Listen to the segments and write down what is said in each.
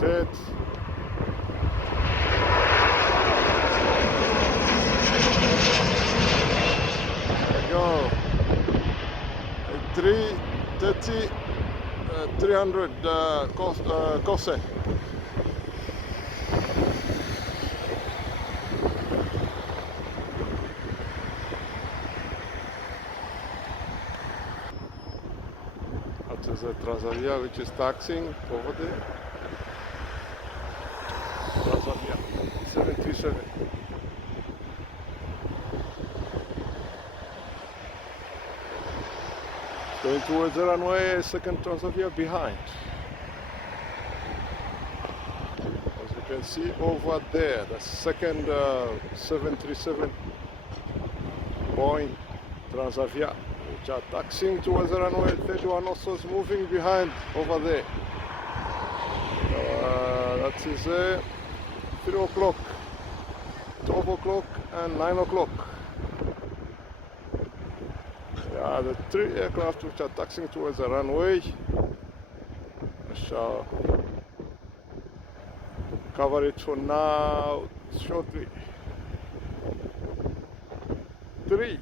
rotate. There we go. 330, 300 Corsair. That is a Transavia which is taxiing over there. Transavia 737. Going towards the runway, second Transavia behind. As you can see over there, the second 737 Boeing Transavia, which are taxiing towards the runway. Third one also is moving behind over there. That is 3 o'clock, 12 o'clock and 9 o'clock. The 3 aircraft which are taxiing towards the runway. I shall cover it for now shortly. 3.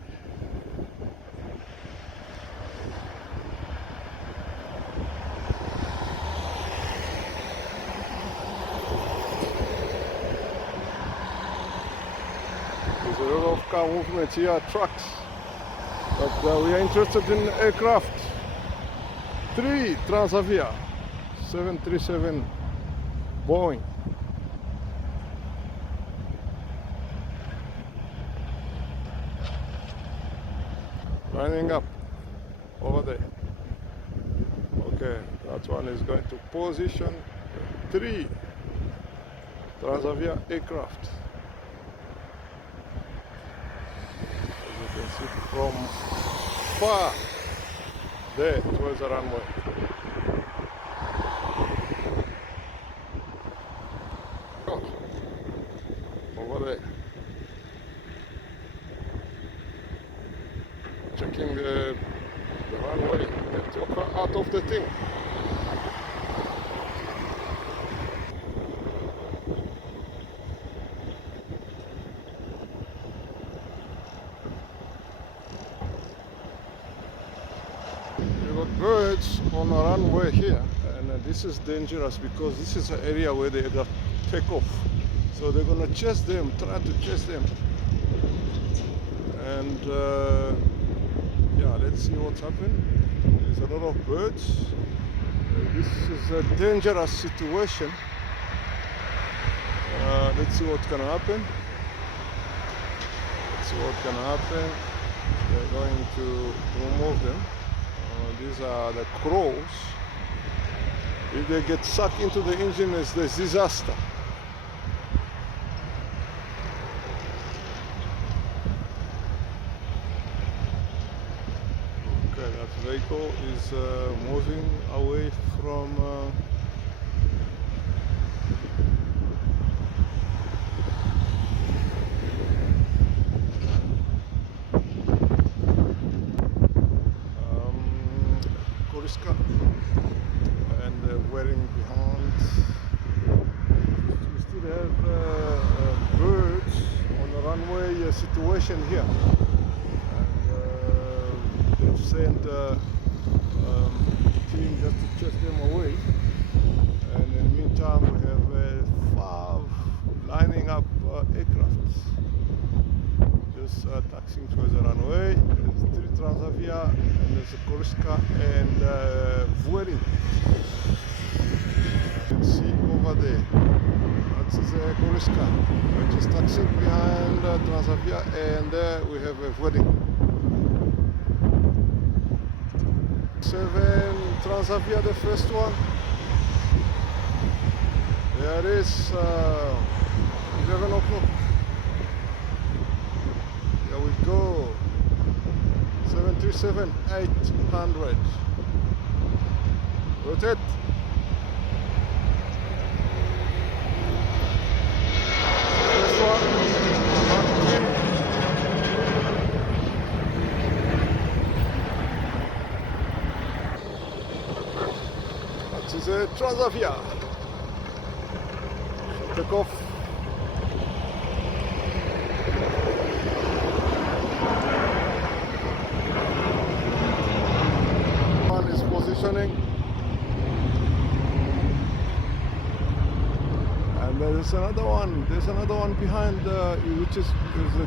There's a lot of car movement here, trucks. But we are interested in aircraft. 3 Transavia 737 Boeing. Lining up over there. Okay, that one is going to position 3 Transavia aircraft. As you can see from far there towards the runway. Over there. Checking the runway, get your car out of the thing. Birds on a runway here, and this is dangerous because this is an area where the aircraft take off, so they're gonna chase them, try to chase them, and yeah, let's see what's happened. There's a lot of birds. This is a dangerous situation. Let's see what's gonna happen. Let's see what's gonna happen. They're going to remove them. These are the crows. If they get sucked into the engine, it's a disaster. Okay, that vehicle is moving away from and wearing behind. We still have birds on the runway situation here, and they've sent a team just to chase them away, and in the meantime we have 5 lining up aircraft just taxiing towards the runway. There's 3 Transavia, and there's a Corsair and Vueling. You can see over there, that's the Corsair, which is taxiing behind Transavia, and we have a Vueling. 7 Transavia, the first one. There it is, 11 o'clock. Here we go. 737-800. Rotate. First one. That is a Transavia. Takeoff. One is positioning, and there is another one. There's another one behind, which is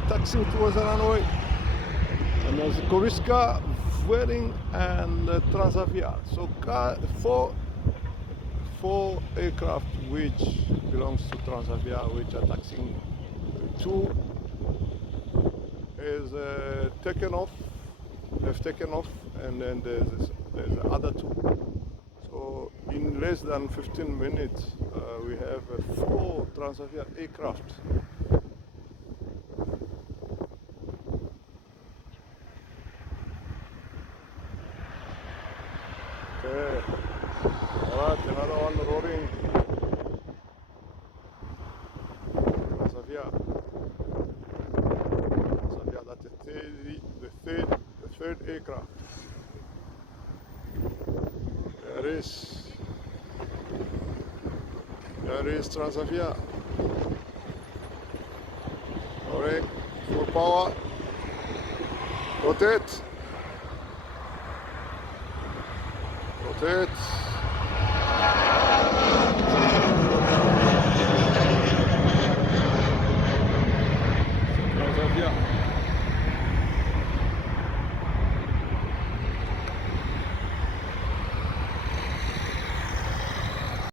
taxiing towards the runway. And there's Corsair, Vueling, and Transavia. So four aircraft which belongs to Transavia, which are taxiing. Two is taken off, F-Htex, and then there's the other two. So in less than 15 minutes, we have 4 Transavia aircraft. Okay. Alright, another one roaring. Transavia. Transavia, that's the third aircraft. There is Transavia. Alright, full power. Rotate. Rotate.